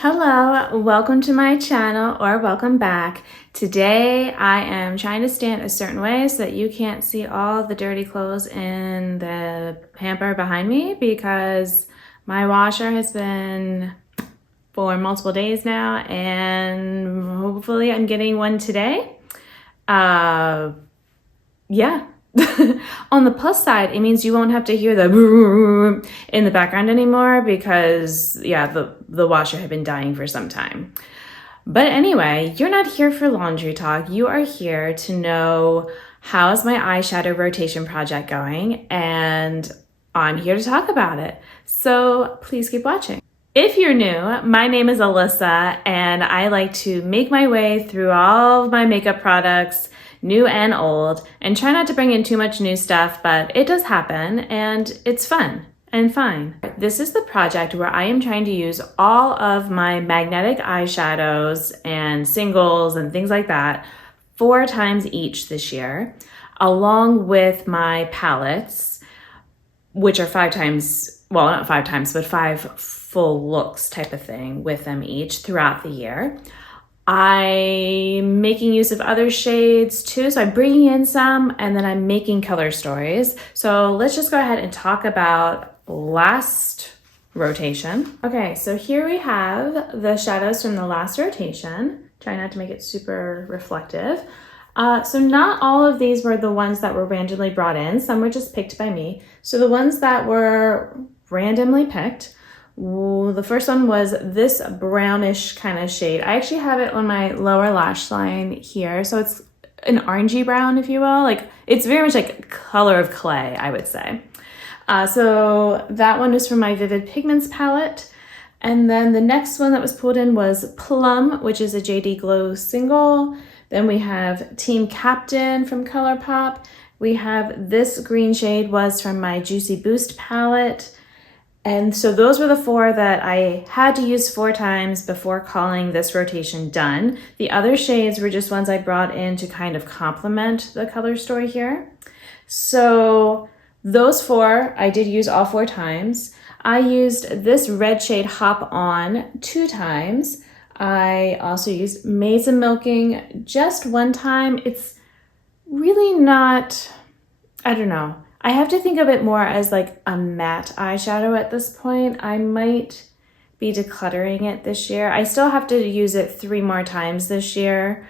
Hello, welcome to my channel or welcome back. Today I am trying to stand a certain way so that you can't see all the dirty clothes in the hamper behind me because my washer has been for multiple days now and hopefully I'm getting one today. Yeah. On the plus side, it means you won't have to hear the in the background anymore because, yeah, the washer had been dying for some time. But anyway, you're not here for laundry talk. You are here to know how's my eyeshadow rotation project going, and I'm here to talk about it. So please keep watching. If you're new, my name is Alyssa, and I like to make my way through all of my makeup products, new and old, and try not to bring in too much new stuff, but it does happen and it's fun and fine. This is the project where I am trying to use all of my magnetic eyeshadows and singles and things like that 4 times each this year, along with my palettes, which are 5 times, well, not 5 times, but 5 full looks type of thing with them each throughout the year. I'm making use of other shades too, so I'm bringing in some and then I'm making color stories. So let's just go ahead and talk about last rotation. Okay, so here we have the shadows from the last rotation. Try not to make it super reflective. So not all of these were the ones that were randomly brought in. Some were just picked by me. So the ones that were randomly picked, the first one was this brownish kind of shade. I actually have it on my lower lash line here. So it's an orangey brown, if you will. Like, it's very much like color of clay, I would say. So that one was from my Vivid Pigments palette. And then the next one that was pulled in was Plum, which is a JD Glow single. Then we have Team Captain from ColourPop. We have this green shade was from my Juicy Boost palette. And so those were the 4 that I had to use 4 times before calling this rotation done. The other shades were just ones I brought in to kind of complement the color story here. So those 4, I did use all 4 times. I used this red shade Hop On 2 times. I also used Maize and Milking just 1 time. It's really not, I don't know. I have to think of it more as like a matte eyeshadow at this point. I might be decluttering it this year. I still have to use it 3 more times this year,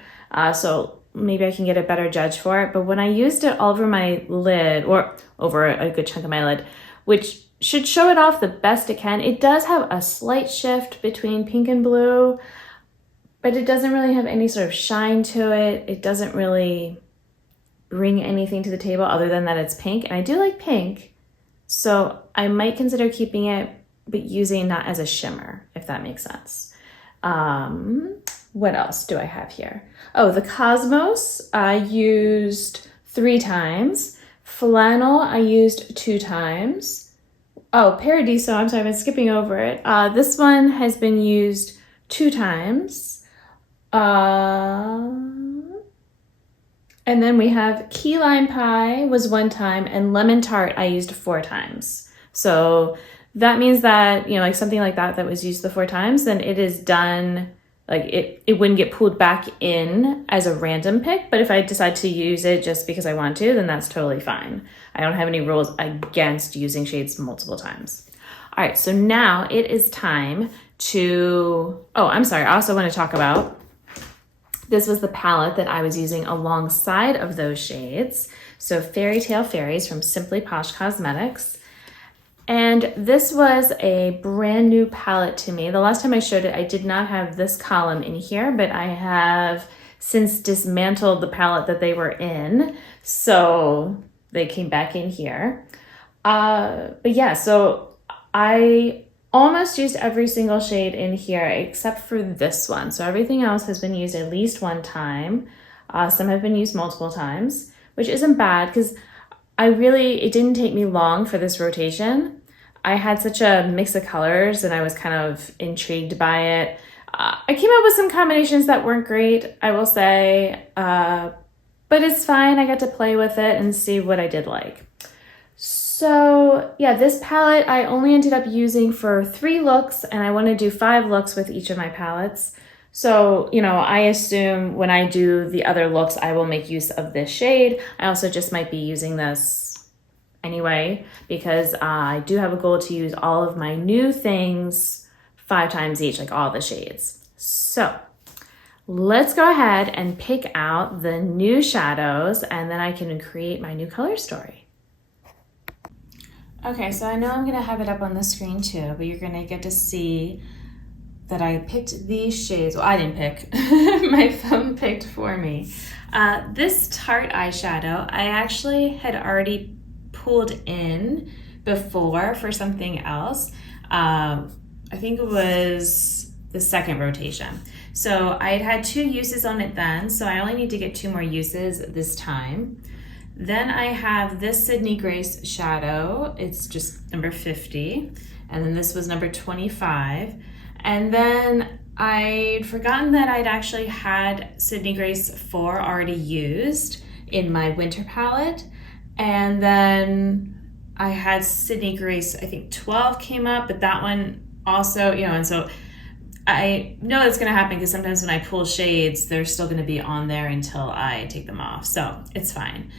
so maybe I can get a better judge for it. But when I used it all over my lid, or over a good chunk of my lid, which should show it off the best it can, it does have a slight shift between pink and blue, but it doesn't really have any sort of shine to it. It doesn't really bring anything to the table other than that it's pink, and I do like pink, so I might consider keeping it but using it not as a shimmer, if that makes sense. What else do I have here? Oh, the Cosmos I used 3 times. Flannel I used 2 times. Oh, Paradiso, I'm sorry, I've been skipping over it. This one has been used 2 times. And then we have Key Lime Pie was 1 time, and Lemon Tart I used 4 times. So that means that, you know, like something like that was used the 4 times, then it is done, like it wouldn't get pulled back in as a random pick, but if I decide to use it just because I want to, then that's totally fine. I don't have any rules against using shades multiple times. All right, so now it is time to, oh, I'm sorry, I also want to talk about, this was the palette that I was using alongside of those shades. So Fairy Tale Fairies from Simply Posh Cosmetics. And this was a brand new palette to me. The last time I showed it, I did not have this column in here, but I have since dismantled the palette that they were in. So they came back in here. But yeah, so I almost used every single shade in here except for this one. So everything else has been used at least 1 time. Some have been used multiple times, which isn't bad because it didn't take me long for this rotation. I had such a mix of colors and I was kind of intrigued by it. I came up with some combinations that weren't great, I will say, but it's fine. I got to play with it and see what I did like. So yeah, this palette I only ended up using for 3 looks, and I want to do 5 looks with each of my palettes. So, you know, I assume when I do the other looks, I will make use of this shade. I also just might be using this anyway, because I do have a goal to use all of my new things 5 times each, like all the shades. So let's go ahead and pick out the new shadows, and then I can create my new color story. Okay, so I know I'm gonna have it up on the screen too, but you're gonna get to see that I picked these shades. Well, I didn't pick, my phone picked for me. This Tarte eyeshadow, I actually had already pulled in before for something else. I think it was the second rotation. So I had 2 uses on it then, so I only need to get 2 more uses this time. Then I have this Sydney Grace shadow. It's just number 50. And then this was number 25. And then I'd forgotten that I'd actually had Sydney Grace 4 already used in my winter palette. And then I had Sydney Grace, I think 12 came up, but that one also, you know, and so I know that's gonna happen because sometimes when I pull shades, they're still gonna be on there until I take them off. So it's fine.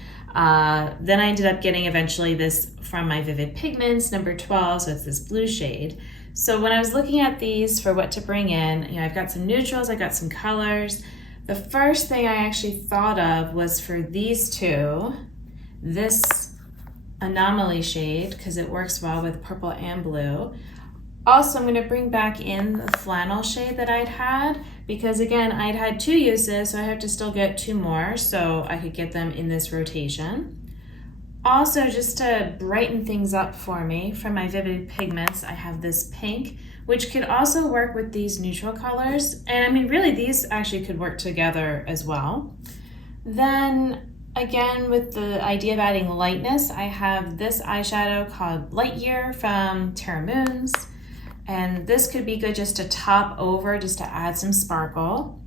Then I ended up getting eventually this from my Vivid Pigments, number 12, so it's this blue shade. So when I was looking at these for what to bring in, you know, I've got some neutrals, I've got some colors. The first thing I actually thought of was for these 2, this Anomaly shade, because it works well with purple and blue. Also, I'm going to bring back in the flannel shade that I'd had, because again, I'd had 2 uses, so I have to still get 2 more, so I could get them in this rotation. Also, just to brighten things up for me, from my Vivid Pigments, I have this pink, which could also work with these neutral colors. And I mean, really, these actually could work together as well. Then, again, with the idea of adding lightness, I have this eyeshadow called Light Year from Terra Moons. And this could be good just to top over, just to add some sparkle.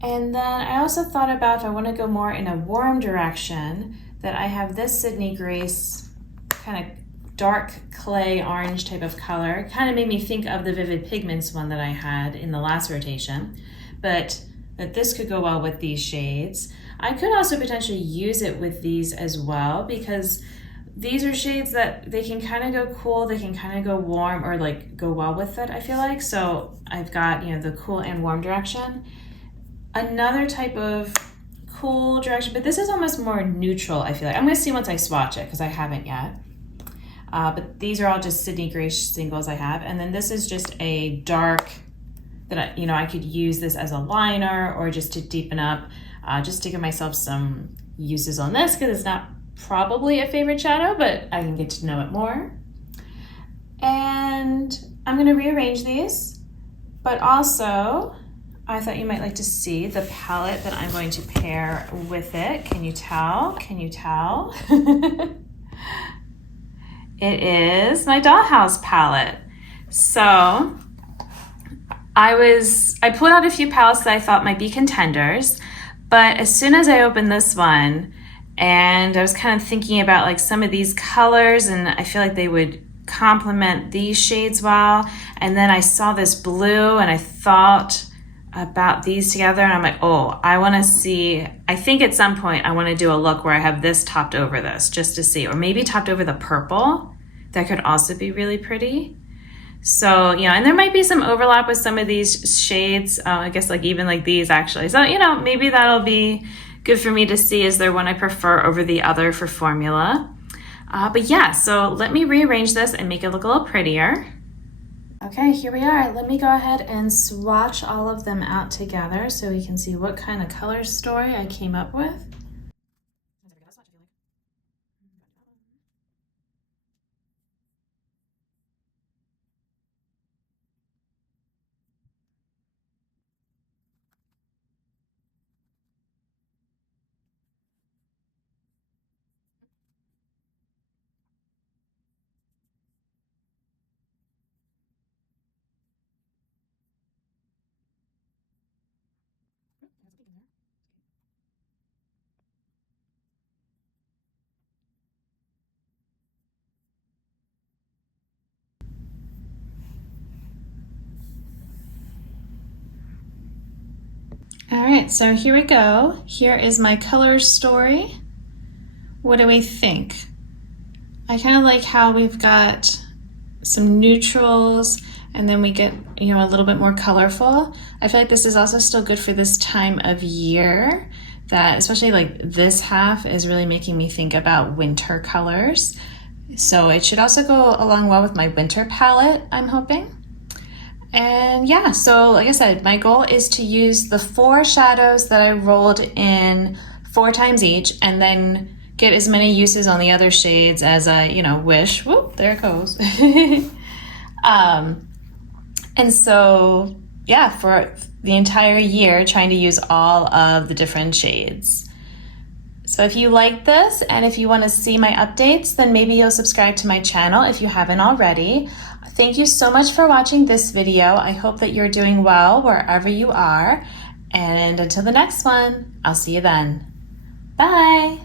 And then I also thought about if I want to go more in a warm direction, that I have this Sydney Grace kind of dark clay orange type of color. It kind of made me think of the Vivid Pigments one that I had in the last rotation, but that this could go well with these shades. I could also potentially use it with these as well, because these are shades that they can kind of go cool, they can kind of go warm, or like go well with it, I feel like. So I've got, you know, the cool and warm direction. Another type of cool direction, but this is almost more neutral, I feel like. I'm gonna see once I swatch it, because I haven't yet. But these are all just Sydney Grace singles I have. And then this is just a dark, that I could use this as a liner or just to deepen up, just to give myself some uses on this, because it's not probably a favorite shadow, but I can get to know it more. And I'm gonna rearrange these, but also I thought you might like to see the palette that I'm going to pair with it. Can you tell? Can you tell? It is my Dollhouse palette. So I pulled out a few palettes that I thought might be contenders, but as soon as I opened this one, and I was kind of thinking about like some of these colors, and I feel like they would complement these shades well. And then I saw this blue and I thought about these together, and I'm like, oh, I want to see, I think at some point I want to do a look where I have this topped over this, just to see, or maybe topped over the purple. That could also be really pretty. So, and there might be some overlap with some of these shades, I guess like even like these actually. So, maybe that'll be good for me to see, is there one I prefer over the other for formula. But yeah, so let me rearrange this and make it look a little prettier. Okay, here we are. Let me go ahead and swatch all of them out together so we can see what kind of color story I came up with. All right, so here we go. Here is my color story. What do we think? I kind of like how we've got some neutrals and then we get, you know, a little bit more colorful. I feel like this is also still good for this time of year, that especially like this half is really making me think about winter colors. So it should also go along well with my winter palette, I'm hoping. And yeah, so like I said, my goal is to use the 4 shadows that I rolled in 4 times each and then get as many uses on the other shades as I, you know, wish. Whoop, there it goes. And so, yeah, for the entire year, trying to use all of the different shades. So if you like this and if you want to see my updates, then maybe you'll subscribe to my channel if you haven't already. Thank you so much for watching this video. I hope that you're doing well wherever you are. And until the next one, I'll see you then. Bye.